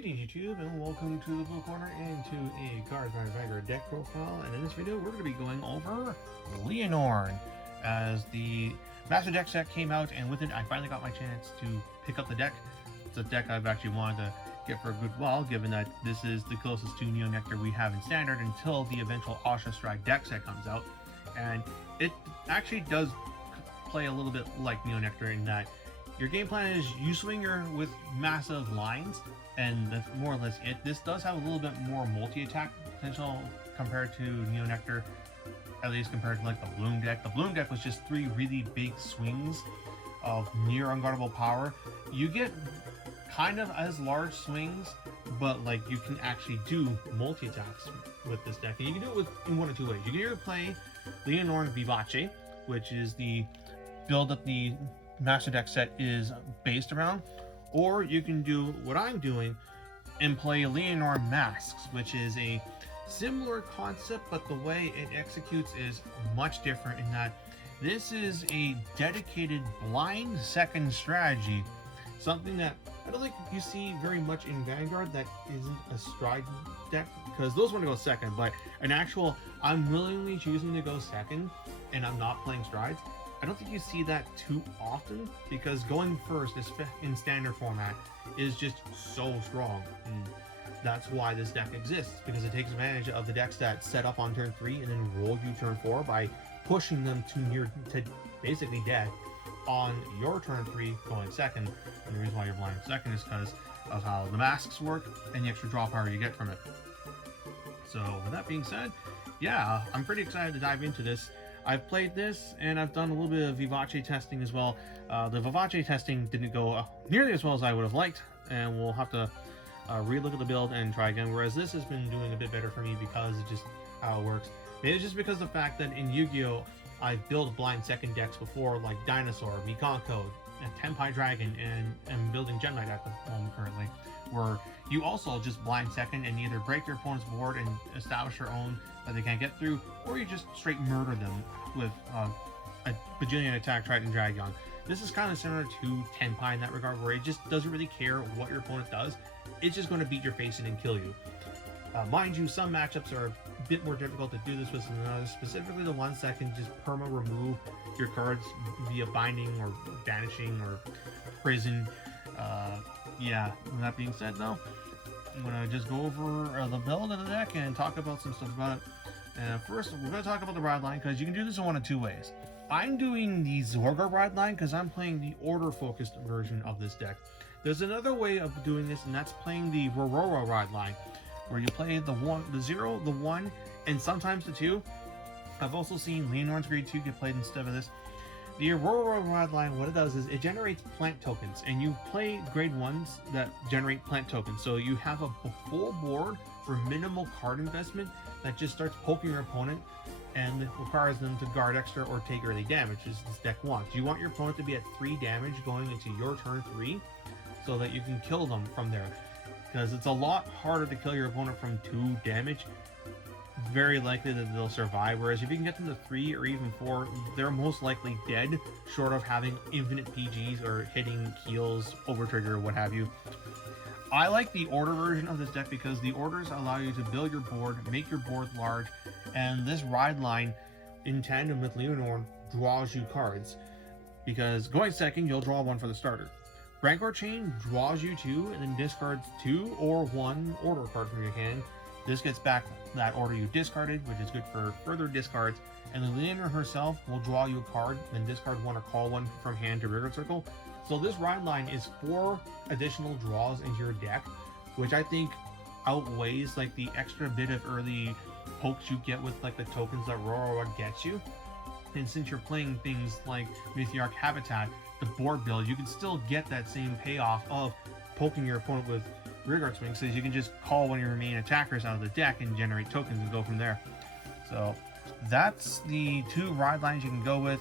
Greetings YouTube and welcome to the Blue Corner and to a Cardfight Vanguard deck profile, and in this video we're going to be going over Lianorn as the Master Deck set came out, and with it I finally got my chance to pick up the deck. It's a deck I've actually wanted to get for a good while, given that this is the closest to Neo Nectar we have in Standard until the eventual Asha Strike deck set comes out, and it actually does play a little bit like Neo Nectar in that your game plan is you swing with massive lines, and that's more or less it. This does have a little bit more multi-attack potential compared to Neo Nectar, at least compared to like the Bloom deck. The Bloom deck was just 3 really big swings of near unguardable power. You get kind of as large swings, but like you can actually do multi-attacks with this deck, and you can do it in one of two ways. You can either play Leonor Vivace, which is the build that the Master Deck set is based around, or you can do what I'm doing and play Leonor Masques, which is a similar concept, but the way it executes is much different in that this is a dedicated blind second strategy, something that I don't think you see very much in Vanguard that isn't a stride deck, because those want to go second, but an actual I'm willingly choosing to go second and I'm not playing strides, I don't think you see that too often, because going first is in standard format is just so strong, and that's why this deck exists, because it takes advantage of the decks that set up on turn 3 and then roll you turn 4 by pushing them to basically dead on your turn 3 going second. And the reason why you're blind second is because of how the masks work and the extra draw power you get from it. So with that being said, yeah, I'm pretty excited to dive into this. I've played this, and I've done a little bit of Vivace testing as well. The Vivace testing didn't go nearly as well as I would have liked, and we'll have to relook at the build and try again, whereas this has been doing a bit better for me because it's just how it works. Maybe it's just because of the fact that in Yu-Gi-Oh! I've built blind second decks before, like Dinosaur, Mikanko, and Tenpai Dragon, and I'm building Gem Knight at the moment currently, where you also just blind second and either break your opponent's board and establish your own that they can't get through, or you just straight murder them with a bajillion attack Triton Dragon. This is kind of similar to Tenpai in that regard, where it just doesn't really care what your opponent does. It's just going to beat your face in and kill you. Mind you, some matchups are a bit more difficult to do this with than others, specifically the ones that can just perma-remove your cards via binding or banishing or prison. Yeah, with that being said though, I'm going to just go over the build of the deck and talk about some stuff about it. First, we're going to talk about the ride line, because you can do this in one of two ways. I'm doing the Zorga ride line because I'm playing the order-focused version of this deck. There's another way of doing this, and that's playing the Rorora ride line, where you play the 0, the 1, and sometimes the 2. I've also seen Leonor's grade 2 get played instead of this. The Aurora Rod line, what it does is it generates plant tokens, and you play grade 1s that generate plant tokens. So you have a full board for minimal card investment that just starts poking your opponent and requires them to guard extra or take early damage, as this deck wants. You want your opponent to be at 3 damage going into your turn 3 so that you can kill them from there, because it's a lot harder to kill your opponent from 2 damage. Very likely that they'll survive, whereas if you can get them to 3 or even 4, they're most likely dead, short of having infinite PGs or hitting heals, over trigger, what have you. I like the order version of this deck because the orders allow you to build your board, make your board large, and this ride line in tandem with Leonor draws you cards, because going second you'll draw 1 for the starter. Vanguard Chain draws you 2 and then discards 2 or 1 order card from your hand. This gets back that order you discarded, which is good for further discards, and then Leonor herself will draw you a card, then discard 1 or call 1 from hand to Rigor Circle. So this ride line is 4 additional draws into your deck, which I think outweighs like the extra bit of early pokes you get with like the tokens that Rorora gets you. And since you're playing things like Mythiarq Habitat, the board build, you can still get that same payoff of poking your opponent with Rigor Swing, so you can just call one of your main attackers out of the deck and generate tokens and go from there. So that's the 2 ride lines you can go with.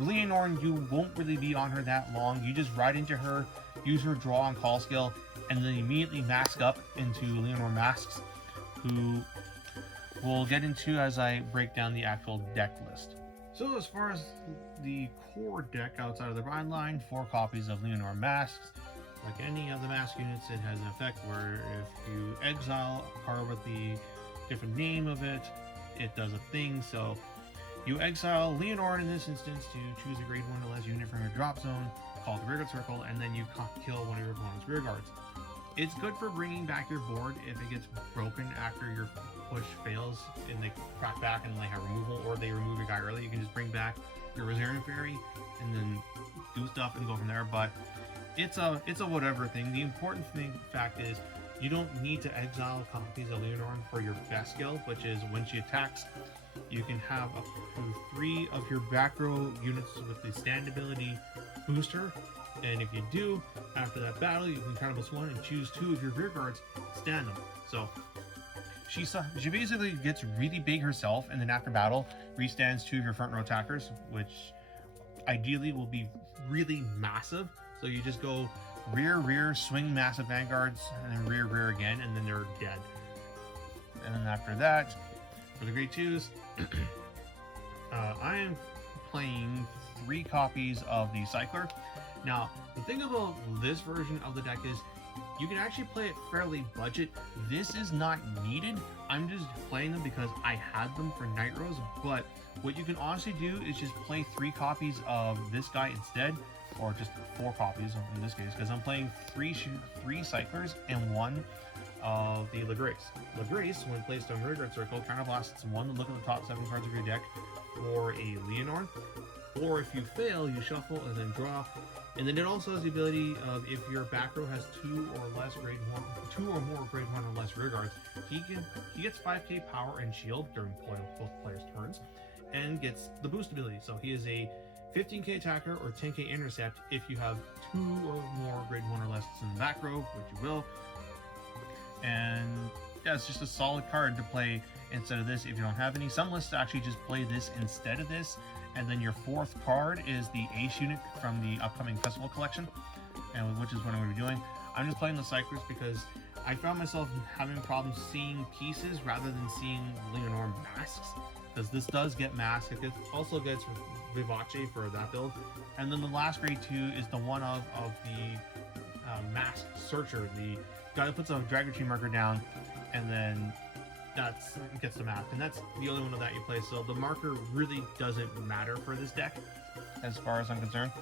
Leonor, you won't really be on her that long. You just ride into her, use her draw and call skill, and then immediately mask up into Leonor Masques, who we'll get into as I break down the actual deck list. So as far as the core deck outside of the ride line, 4 copies of Leonor Masques, like any of the mask units, it has an effect where if you exile a card with the different name of it, it does a thing. So you exile Lianorn in this instance to choose a grade 1 or less unit from your drop zone, call it the rearguard circle, and then you kill one of your opponent's rearguards. It's good for bringing back your board if it gets broken after your push fails and they crack back and they have removal, or they remove your guy early. You can just bring back your Rosarian Fairy and then do stuff and go from there. But it's a whatever thing. The important fact is you don't need to exile copies of Leonor for your best skill, which is when she attacks, you can have up to 3 of your back row units with the stand ability booster. And if you do, after that battle, you can counter +1 and choose 2 of your rear guards, stand them. So she basically gets really big herself, and then after battle, restands 2 of your front row attackers, which ideally will be really massive. So you just go rear, swing massive vanguards, and then rear again, and then they're dead. And then after that, for the grade 2s, I am playing 3 copies of the Cycler. Now, the thing about this version of the deck is you can actually play it fairly budget. This is not needed. I'm just playing them because I had them for Night Rose, but what you can honestly do is just play 3 copies of this guy instead, or just 4 copies in this case, because I'm playing 3 Cyclers and 1 of the Legrace. Legrace, when placed on rearguard circle, counterblasts 1 to look at the top 7 cards of your deck for a Leonor. Or if you fail, you shuffle and then draw. And then it also has the ability of, if your back row has 2 or more grade 1 or less rearguards, he gets 5k power and shield during both players' turns, and gets the boost ability. So he is a 15k attacker or 10k intercept if you have 2 or more grade 1 or less in the back row, which you will. And yeah, it's just a solid card to play instead of this if you don't have any. Some lists actually just play this instead of this. And then your 4th card is the Ace unit from the upcoming festival collection, and which is what I'm going to be doing. I'm just playing the Cyclers because I found myself having problems seeing pieces rather than seeing Leonor masks, because this does get masked. It also gets Vivace for that build. And then the last grade 2 is the one of the Masked Searcher, the guy that puts a Dragon Tree marker down and then gets the map, and that's the only one of that you play. So the marker really doesn't matter for this deck as far as I'm concerned.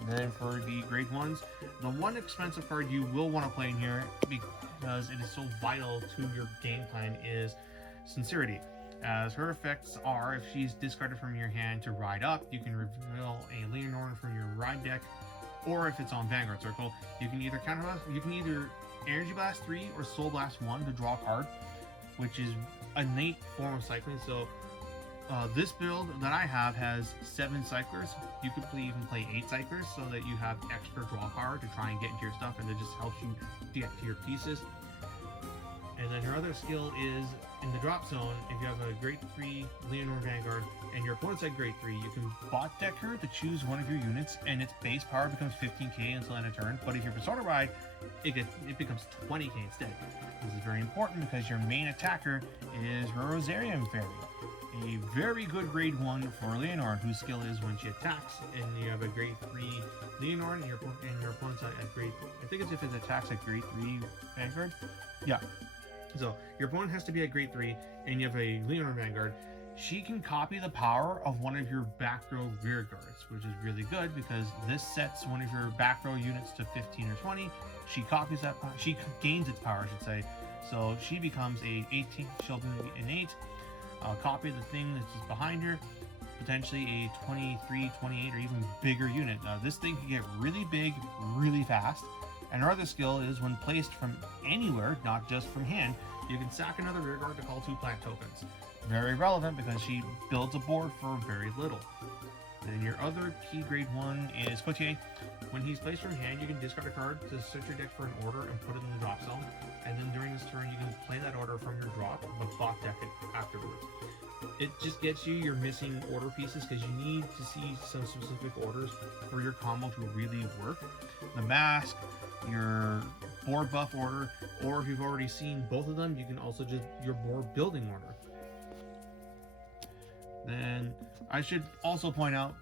And then for the grade 1s, the one expensive card you will want to play in here, because it is so vital to your game plan, is Sincerity. As her effects are, if she's discarded from your hand to ride up, you can reveal a Leonor from your ride deck, or if it's on Vanguard Circle, you can either Energy Blast 3 or Soul Blast 1 to draw a card, which is a innate form of cycling. So this build that I have has 7 Cyclers. You could even play 8 Cyclers so that you have extra draw power to try and get into your stuff, and it just helps you to get to your pieces. And then her other skill is in the drop zone. If you have a grade 3 Leonor Vanguard and your opponent's at grade 3, you can bot deck her to choose one of your units, and its base power becomes 15k until end of turn. But if you're Persona Ride, it becomes 20k instead. This is very important because your main attacker is her Rosarian Fairy, a very good grade 1 for Leonor, whose skill is when she attacks, and you have a grade 3 Leonor, and your opponent's at grade, I think it's if it attacks at grade 3 Vanguard. Yeah. So your opponent has to be at grade 3, and you have a Leonor Vanguard. She can copy the power of one of your back row rear guards, which is really good because this sets one of your back row units to 15 or 20. She copies that, she gains its power, I should say. So she becomes a 18, she'll be an 8. Copy the thing that's just behind her, potentially a 23, 28, or even bigger unit. This thing can get really big, really fast. And her other skill is when placed from anywhere, not just from hand, you can sack another rearguard to call 2 plant tokens. Very relevant because she builds a board for very little. Then your other key grade 1 is Cotier. When he's placed from hand, you can discard a card to set your deck for an order and put it in the drop zone. And then during this turn, you can play that order from your drop, but bot deck it afterwards. It just gets you your missing order pieces because you need to see some specific orders for your combo to really work. The mask, your board buff order, or if you've already seen both of them, you can also just your board building order. Then I should also point out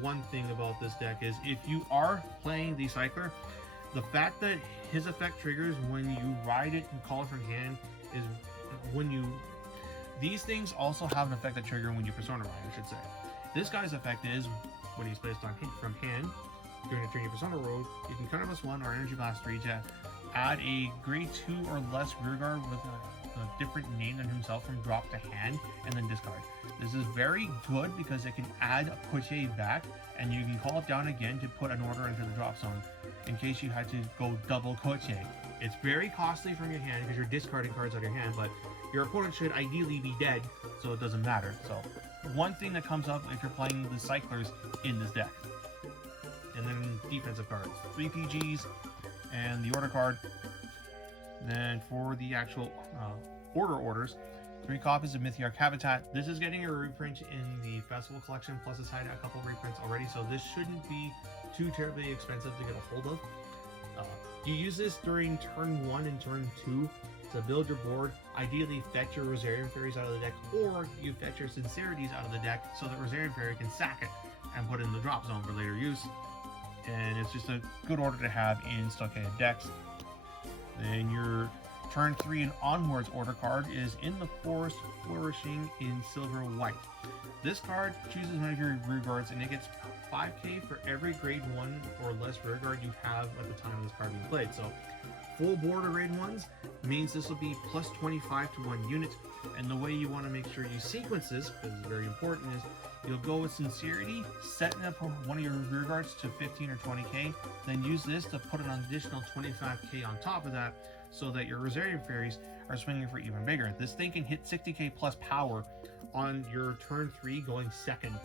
one thing about this deck is if you are playing the Cycler, The fact that his effect triggers when you ride it and call it from hand is when you... These things also have an effect that trigger when you Persona ride, I should say. This guy's effect is when he's placed on from hand during a turn you Persona road, you can counter +1 or Energy Blast 3 to add a grade 2 or less rearguard with a different name than himself from drop to hand, and then discard. This is very good because it can add a Koche back, and you can call it down again to put an order into the drop zone in case you had to go double Koche. It's very costly from your hand because you're discarding cards out of your hand, but your opponent should ideally be dead, so it doesn't matter. So one thing that comes up if you're playing the cyclers in this deck. And then defensive cards, 3 PGs and the order card. Then for the actual orders, 3 copies of Mythiarq Habitat. This is getting a reprint in the festival collection, plus it's had a couple reprints already, so this shouldn't be too terribly expensive to get a hold of. You use this during turn 1 and turn 2 to build your board. Ideally, fetch your Rosarian Fairies out of the deck, or you fetch your Sincerities out of the deck so that Rosarian Fairy can sack it and put it in the drop zone for later use. And it's just a good order to have in stockaded decks. Then your turn 3 and onwards order card is In the Forest Flourishing in Silver White. This card chooses one of your rear guards and it gets 5k for every grade 1 or less rear guard you have at the time of this card being played. So full board of grade 1s means this will be plus 25 to 1 unit, and the way you want to make sure you sequence this, because it's very important, is you'll go with Sincerity, setting up one of your rear guards to 15 or 20k, then use this to put an additional 25k on top of that, so that your Rosarian Fairies are swinging for even bigger. This thing can hit 60k plus power on your turn 3 going second,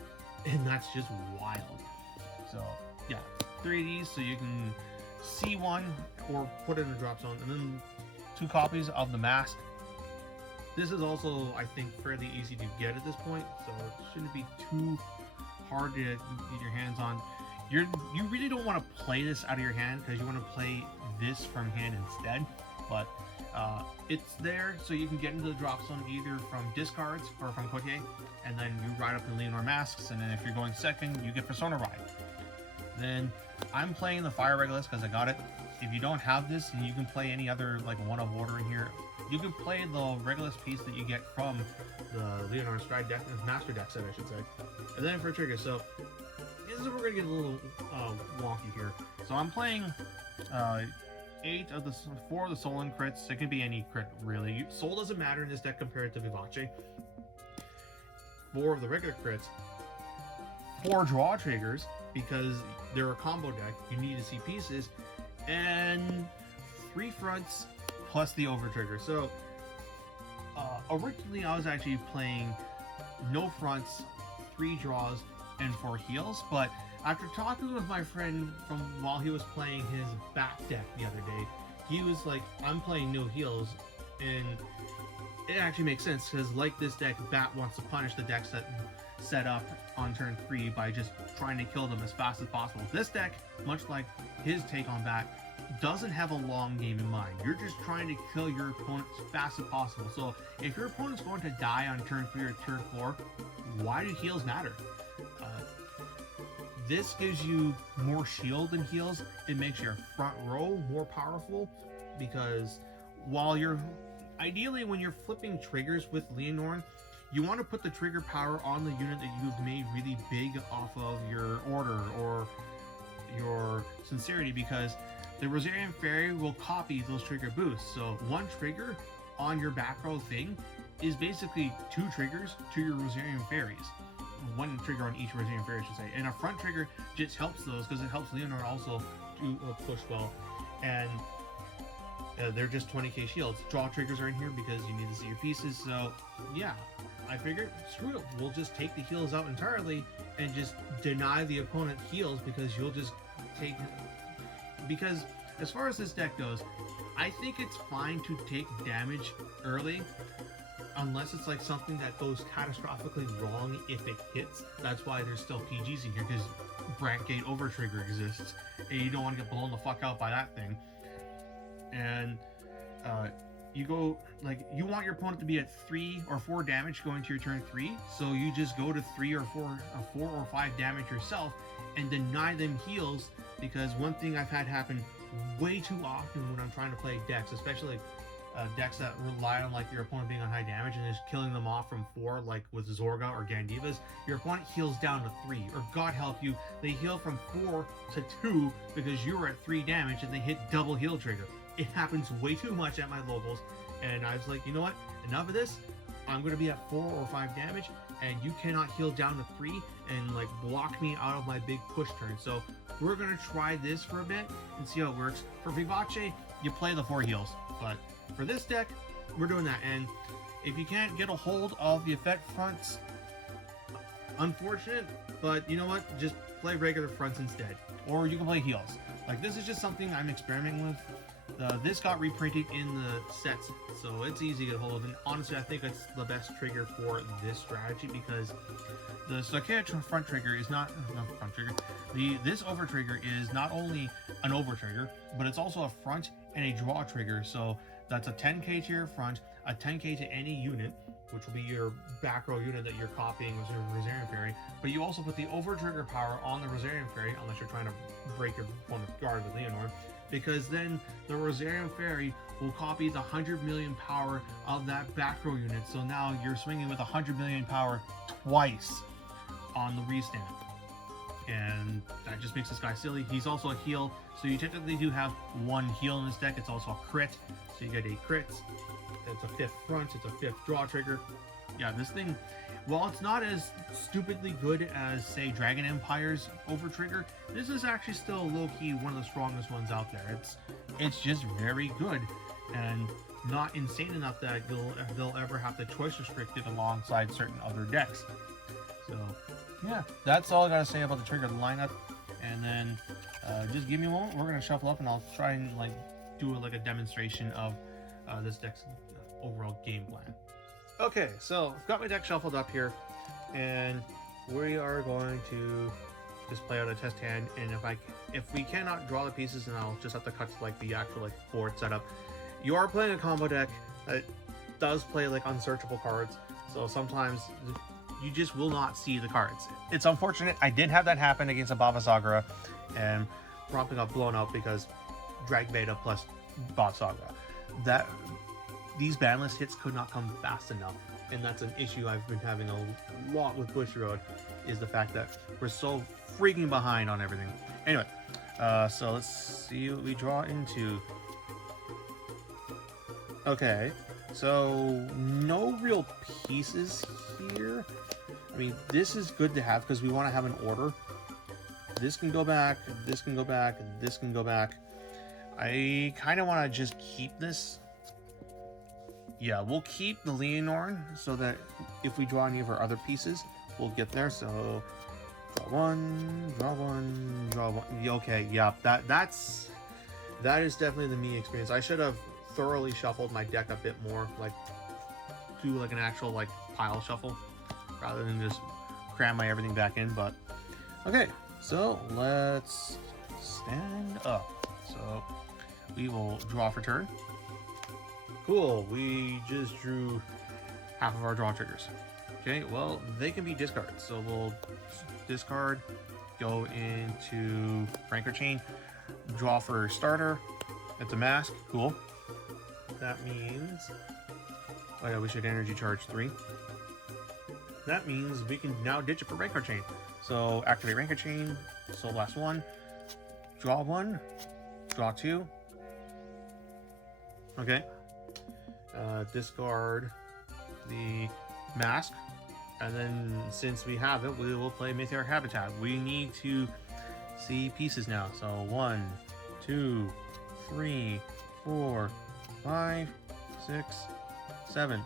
and that's just wild. So yeah, 3 of these so you can see one or put it in a drop zone, and then 2 copies of the Masques. This is also, I think, fairly easy to get at this point, so it shouldn't be too hard to get your hands on. You really don't want to play this out of your hand because you want to play this from hand instead, but it's there so you can get into the drop zone either from discards or from Kote, and then you ride up the Leonor Masques, and then if you're going second, you get Persona Ride. Then I'm playing the Fire Regulus because I got it. If you don't have this, and you can play any other like one of order in here, you can play the Regulus piece that you get from the Leonor Stride deck, Master deck set, I should say. And then for trigger, so this is where we're gonna get a little wonky here. So I'm playing 4 of the Soul and crits. It can be any crit really. Soul doesn't matter in this deck compared to Vivace. 4 of the regular crits. 4 draw triggers because they're a combo deck. You need to see pieces, and 3 fronts plus the over trigger. So originally I was actually playing no fronts, 3 draws, and 4 heals, but after talking with my friend from while he was playing his back deck the other day, he was like, I'm playing no heals, and it actually makes sense because like this deck, Bat wants to punish the decks that set up on turn 3 by just trying to kill them as fast as possible. This deck, much like his take on Bat, doesn't have a long game in mind. You're just trying to kill your opponent as fast as possible. So if your opponent's going to die on turn 3 or turn 4, why do heals matter? This gives you more shield than heals. It makes your front row more powerful because while you're ideally when you're flipping triggers with Lianorn, you want to put the trigger power on the unit that you've made really big off of your order or your Sincerity, because the Rosarian Fairy will copy those trigger boosts. So 1 trigger on your back row thing is basically 2 triggers to your Rosarian Fairies. 1 trigger on each Rosarian Fairy, I should say. And a front trigger just helps those because it helps Leonor also to push well. And they're just 20k shields. Draw triggers are in here because you need to see your pieces. So yeah, I figured, screw it. We'll just take the heals out entirely and just deny the opponent heals because you'll just take... Because as far as this deck goes, I think it's fine to take damage early unless it's like something that goes catastrophically wrong if it hits. That's why there's still PGs in here, because Brantgate over trigger exists and you don't want to get blown the fuck out by that thing. And you go like, you want your opponent to be at 3 or 4 damage going to your turn 3, so you just go to 3 or 4 or 5 damage yourself and deny them heals. Because one thing I've had happen way too often when I'm trying to play decks, especially decks that rely on like your opponent being on high damage and just killing them off from 4, like with Zorga or Gandivas. Your opponent heals down to 3, or God help you, they heal from 4 to 2 because you were at 3 damage and they hit double heal trigger. It happens way too much at my locals, and I was like, you know what? Enough of this. I'm going to be at 4 or 5 damage, and you cannot heal down to 3 and like block me out of my big push turn. So we're going to try this for a bit and see how it works. For Vivace, you play the 4 heals, but for this deck, we're doing that. And if you can't get a hold of the effect fronts, unfortunate, but you know what? Just play regular fronts instead. Or you can play heals. Like, this is just something I'm experimenting with. This got reprinted in the sets, so it's easy to get a hold of. And honestly, I think it's the best trigger for this strategy because the Stoicheia front trigger is not front trigger. This over trigger is not only an over trigger, but it's also a front and a draw trigger. So that's a 10k to your front, a 10k to any unit, which will be your back row unit that you're copying with your Rosarian Fairy. But you also put the over trigger power on the Rosarian Fairy, unless you're trying to break your opponent's guard with Leonor, because then the Rosarian Fairy will copy the 100 million power of that back row unit. So now you're swinging with 100 million power twice on the restand. And that just makes this guy silly. He's also a heal, so you technically do have 1 heal in this deck. It's also a crit, so you get 8 crits. It's a 5th front, it's a 5th draw trigger. Yeah, this thing, while it's not as stupidly good as, say, Dragon Empire's over trigger, this is actually still low-key one of the strongest ones out there. It's just very good, and not insane enough that they'll ever have to choice restrict it alongside certain other decks. So yeah, that's all I gotta say about the trigger lineup. And then just give me a moment, we're gonna shuffle up and I'll try and like do like a demonstration of this deck's overall game plan. Okay, so I've got my deck shuffled up here, and we are going to just play out a test hand. And if we cannot draw the pieces, then I'll just have to cut to like the actual like board setup. You are playing a combo deck that does play like unsearchable cards, so sometimes you just will not see the cards. It's unfortunate. I did have that happen against a Baba Sagra, and promptly got blown out because Drag Beta plus Baba Sagra. These banlist hits could not come fast enough, and that's an issue I've been having a lot with Bushiroad, is the fact that we're so freaking behind on everything. Anyway, so let's see what we draw into. Okay, so no real pieces here. I mean, this is good to have because we want to have an order. This can go back, this can go back, this can go back. I kind of want to just keep this. Yeah, we'll keep the Lianorn so that if we draw any of our other pieces, we'll get there. So draw one, draw one, draw one. Okay, yeah, that is definitely the me experience. I should have thoroughly shuffled my deck a bit more, like do like an actual like pile shuffle rather than just cram my everything back in. But okay, so let's stand up. So we will draw for turn. Cool, we just drew half of our draw triggers. Okay, well, they can be discards. So we'll discard, go into Rancor Chain, draw for starter. It's a mask, cool. That means, oh yeah, we should energy charge 3. That means we can now ditch it for Rancor Chain. So activate Rancor Chain, Soul Blast 1, draw 1, draw 2. Okay. Discard the mask, and then since we have it, we will play Mythiarq Habitat. We need to see pieces now. So 1, 2, 3, 4, 5, 6, 7.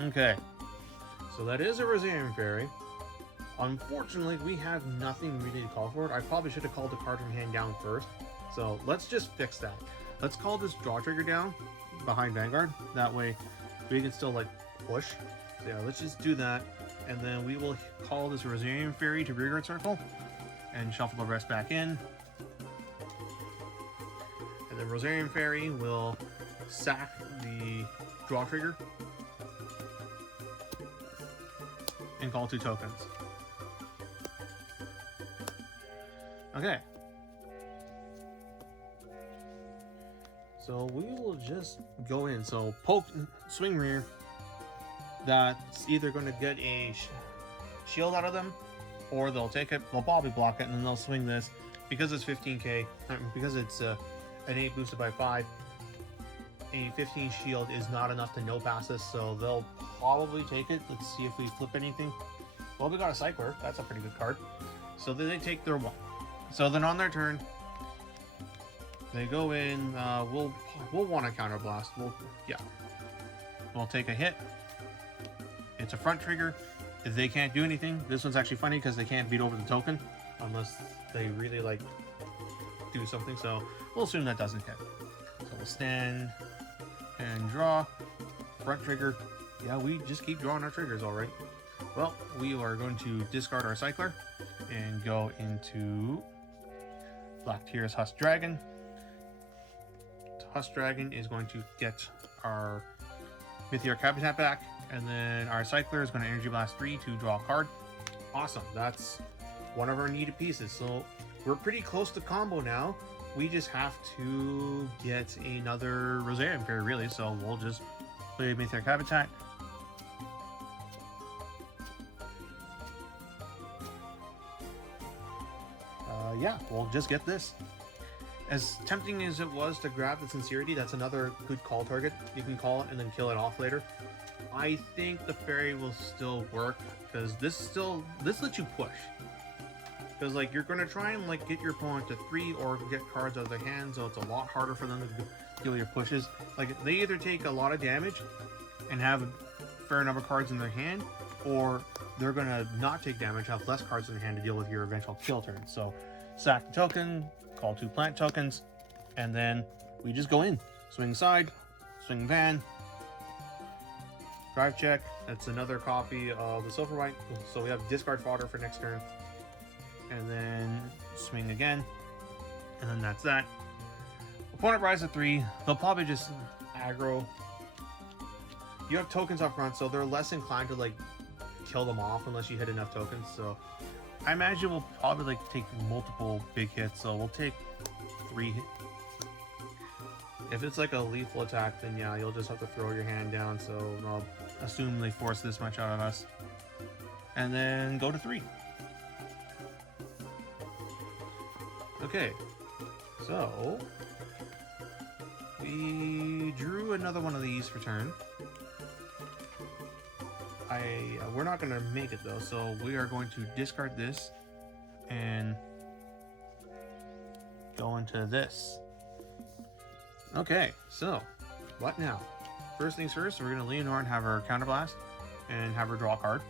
Okay, so that is a Rosarian Fairy. Unfortunately, we have nothing really to call for it. I probably should have called the card from hand down first. So let's just fix that. Let's call this draw trigger down behind Vanguard. That way we can still like push. So yeah, let's just do that. And then we will call this Rosarian Fairy to Rearguard Circle and shuffle the rest back in. And then Rosarian Fairy will sack the draw trigger and call 2 tokens. Okay. So we will just go in. So poke, swing rear. That's either going to get a shield out of them, or they'll take it, they'll probably block it, and then they'll swing this. Because it's 15k, because it's an 8 boosted by 5, a 15 shield is not enough to no pass this, so they'll probably take it. Let's see if we flip anything. Well, we got a cycler. That's a pretty good card. So then they take their 1. So then on their turn, they go in. We'll want to counterblast. We'll take a hit. It's a front trigger. If they can't do anything, this one's actually funny because they can't beat over the token unless they really like do something. So we'll assume that doesn't hit. So we'll stand and draw. Front trigger. Yeah, we just keep drawing our triggers, all right. Well, we are going to discard our cycler and go into Black Tears Husk Dragon. Husk Dragon is going to get our Mythiarq habitat back, and then our cycler is going to Energy Blast 3 to draw a card. Awesome, that's one of our needed pieces. So we're pretty close to combo now. We just have to get another Rosarian Fairy, really. So we'll just play Mythiarq habitat. Yeah, we'll just get this. As tempting as it was to grab the Sincerity, that's another good call target. You can call it and then kill it off later. I think the fairy will still work because this lets you push. Because like you're gonna try and like get your opponent to 3 or get cards out of their hand, so it's a lot harder for them to deal your pushes. Like they either take a lot of damage and have a fair number of cards in their hand, or they're gonna not take damage, have less cards in their hand to deal with your eventual kill turn. So sack the token, call 2 plant tokens, and then we just go in. Swing side, swing van, drive check. That's another copy of the Silver White. So we have discard fodder for next turn. And then swing again. And then that's that. Opponent rises to 3. They'll probably just aggro. You have tokens up front, so they're less inclined to like kill them off unless you hit enough tokens. So I imagine we'll probably like take multiple big hits, so we'll take 3 hits. If it's like a lethal attack, then yeah, you'll just have to throw your hand down, so I'll assume they force this much out of us. And then go to 3. Okay, so we drew another one of these for turn. We're not going to make it though, so we are going to discard this and go into this. Okay, so what now? First things first, we're going to Leonor and have her counterblast and have her draw a card.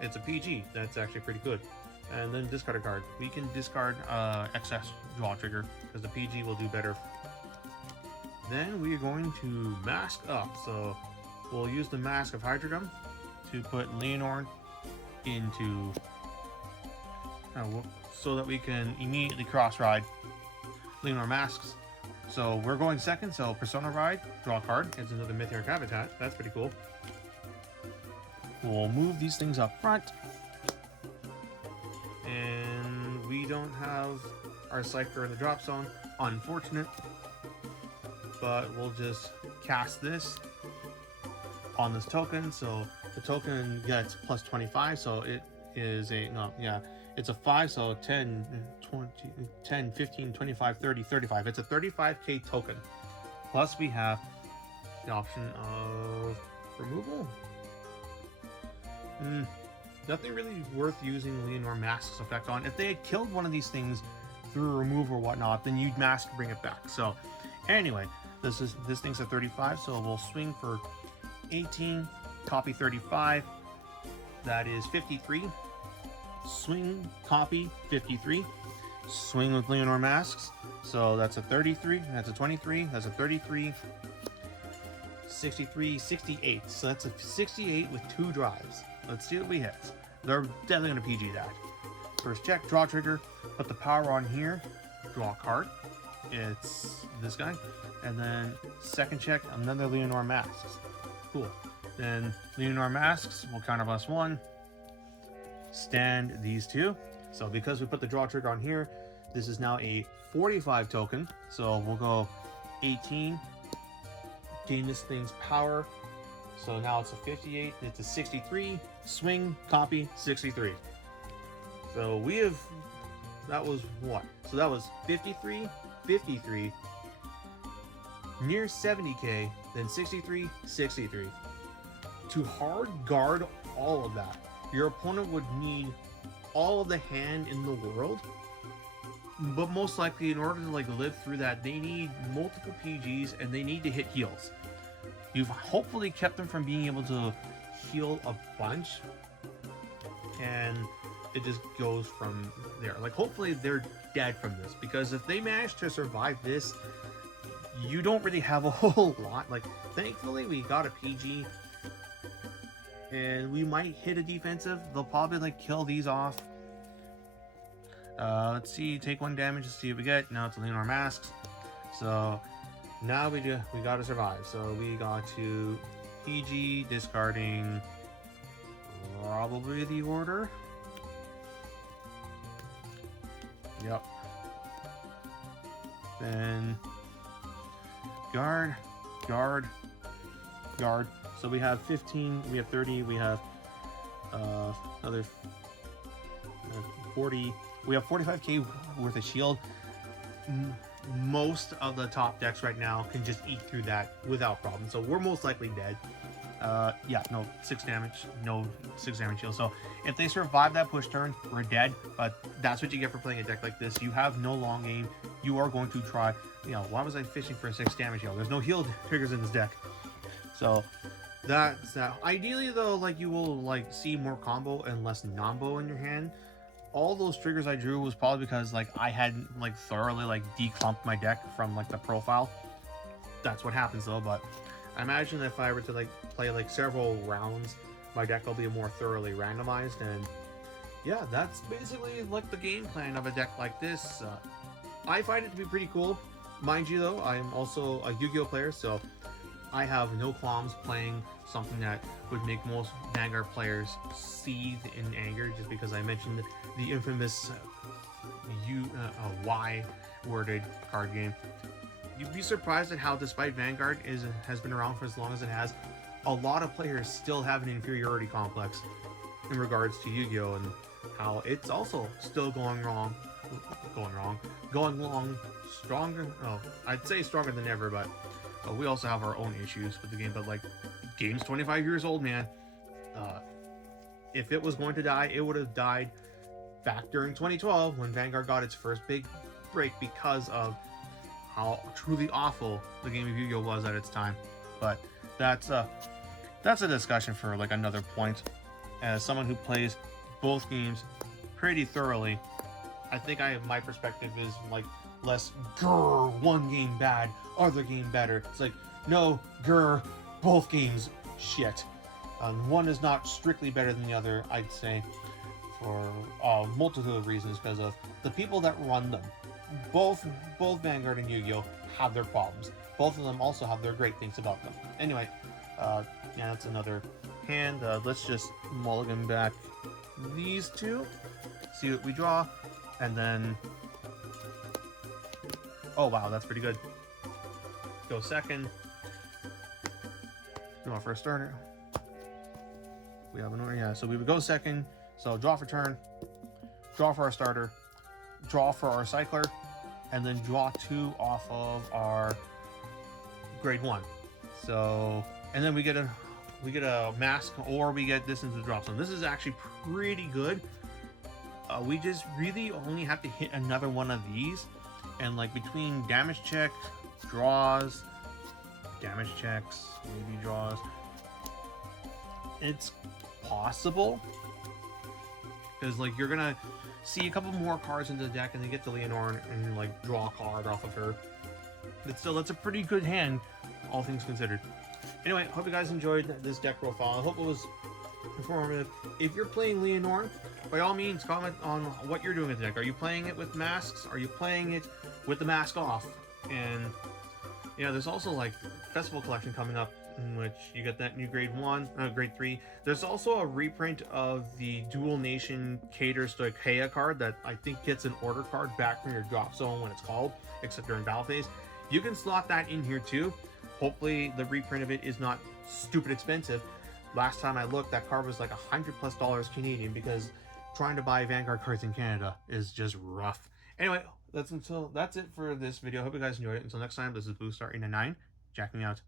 It's a PG, that's actually pretty good. And then discard a card. We can discard excess draw trigger because the PG will do better. Then we are going to mask up, so we'll use the Mask of Hydreigon to put Lianorn into so that we can immediately cross ride Leonor Masques. So we're going second, so Persona Ride, draw a card, it's another Mythiarq habitat. That's pretty cool. We'll move these things up front. And we don't have our Cypher in the drop zone. Unfortunate. But we'll just cast this on this token, so the token gets plus 25, so it is it's a 5, so 10, 20, 10, 15, 25, 30, 35. It's a 35k token. Plus we have the option of removal. Nothing really worth using Leonor Masques effect on. If they had killed one of these things through a remove or whatnot, then you'd mask to bring it back. So anyway, this thing's at 35, so we'll swing for 18, copy 35, that is 53, swing, copy 53, swing with Leonor Masques, so that's a 33, that's a 23, that's a 33, 63, 68, so that's a 68 with 2 drives. Let's see what we hit. They're definitely going to PG that. First check, draw trigger, put the power on here, draw a card, it's this guy, and then second check, another Leonor Masques. Cool. Then Leonor Masques will counterblast 1. Stand these 2. So because we put the draw trigger on here, this is now a 45 token. So we'll go 18. Gain this thing's power. So now it's a 58, it's a 63. Swing, copy, 63. So we have, that was what? So that was 53, 53, near 70k, then 63, 63. To hard guard all of that, your opponent would need all of the hand in the world, but most likely in order to like live through that, they need multiple PGs and they need to hit heals. You've hopefully kept them from being able to heal a bunch, and it just goes from there. Like, hopefully they're dead from this, because if they manage to survive this, you don't really have a whole lot. Like, thankfully we got a PG, and we might hit a defensive. They'll probably like kill these off. Let's see, take 1 damage to see what we get. Now it's a Leonor Masques. So now we gotta survive. So we got to PG, discarding probably the order. Yep. Then guard, guard, guard. So we have 15, we have 30, we have another 40. We have 45k worth of shield. Most of the top decks right now can just eat through that without problem. So we're most likely dead. Yeah, no 6 damage, no 6 damage shield. So if they survive that push turn, we're dead. But that's what you get for playing a deck like this. You have no long game. You are going to try. You know, why was I fishing for a 6 damage shield? There's no heal triggers in this deck. So that's that. Ideally though, like, you will like see more combo and less non-bo in your hand. All those triggers I drew was probably because like I hadn't like thoroughly like declumped my deck from like the profile. That's what happens though. But I imagine if I were to like play like several rounds, my deck will be more thoroughly randomized. And yeah, that's basically like the game plan of a deck like this. I find it to be pretty cool. Mind you though, I'm also a Yu-Gi-Oh player, so I have no qualms playing something that would make most Vanguard players seethe in anger, just because I mentioned the infamous Y-worded card game. You'd be surprised at how, despite Vanguard has been around for as long as it has, a lot of players still have an inferiority complex in regards to Yu-Gi-Oh, and how it's also still going along stronger. Oh, I'd say stronger than ever, but we also have our own issues with the game. But like, game's 25 years old, man. If it was going to die, it would have died back during 2012 when Vanguard got its first big break, because of how truly awful the game of Yu-Gi-Oh was at its time. But that's a discussion for like another point. As someone who plays both games pretty thoroughly, I think my perspective is like less grr, one game bad, other game better. It's like, no, grr, both games shit. One is not strictly better than the other, I'd say, for a multitude of reasons, because of the people that run them. Both Vanguard and Yu-Gi-Oh have their problems. Both of them also have their great things about them. Anyway, yeah, that's another hand. Let's just mulligan back these two, see what we draw, and then, oh wow, that's pretty good. Go second. Draw for a starter. We have an order, yeah. So we would go second. So draw for turn, draw for our starter, draw for our cycler, and then draw 2 off of our grade 1. So, and then we get a mask, or we get this into the drop zone. This is actually pretty good. We just really only have to hit another one of these, and like between damage check, draws, damage checks, maybe draws, it's possible, because like you're gonna see a couple more cards in the deck, and then get to Leonor and like draw a card off of her. But still, that's a pretty good hand, all things considered. Anyway, hope you guys enjoyed this deck profile. I hope it was informative. If you're playing Leonor, by all means, comment on what you're doing with the deck. Are you playing it with masks? Are you playing it with the mask off? And yeah, there's also like Festival Collection coming up, in which you get that new grade 3. There's also a reprint of the Dual Nation Caters to Ikea card that I think gets an order card back from your drop zone when it's called, except during battle phase. You can slot that in here too. Hopefully the reprint of it is not stupid expensive. Last time I looked, that card was like $100+ Canadian, because trying to buy Vanguard cards in Canada is just rough. Anyway, that's it for this video. Hope you guys enjoyed it. Until next time, this is Bluestar 89, jacking out.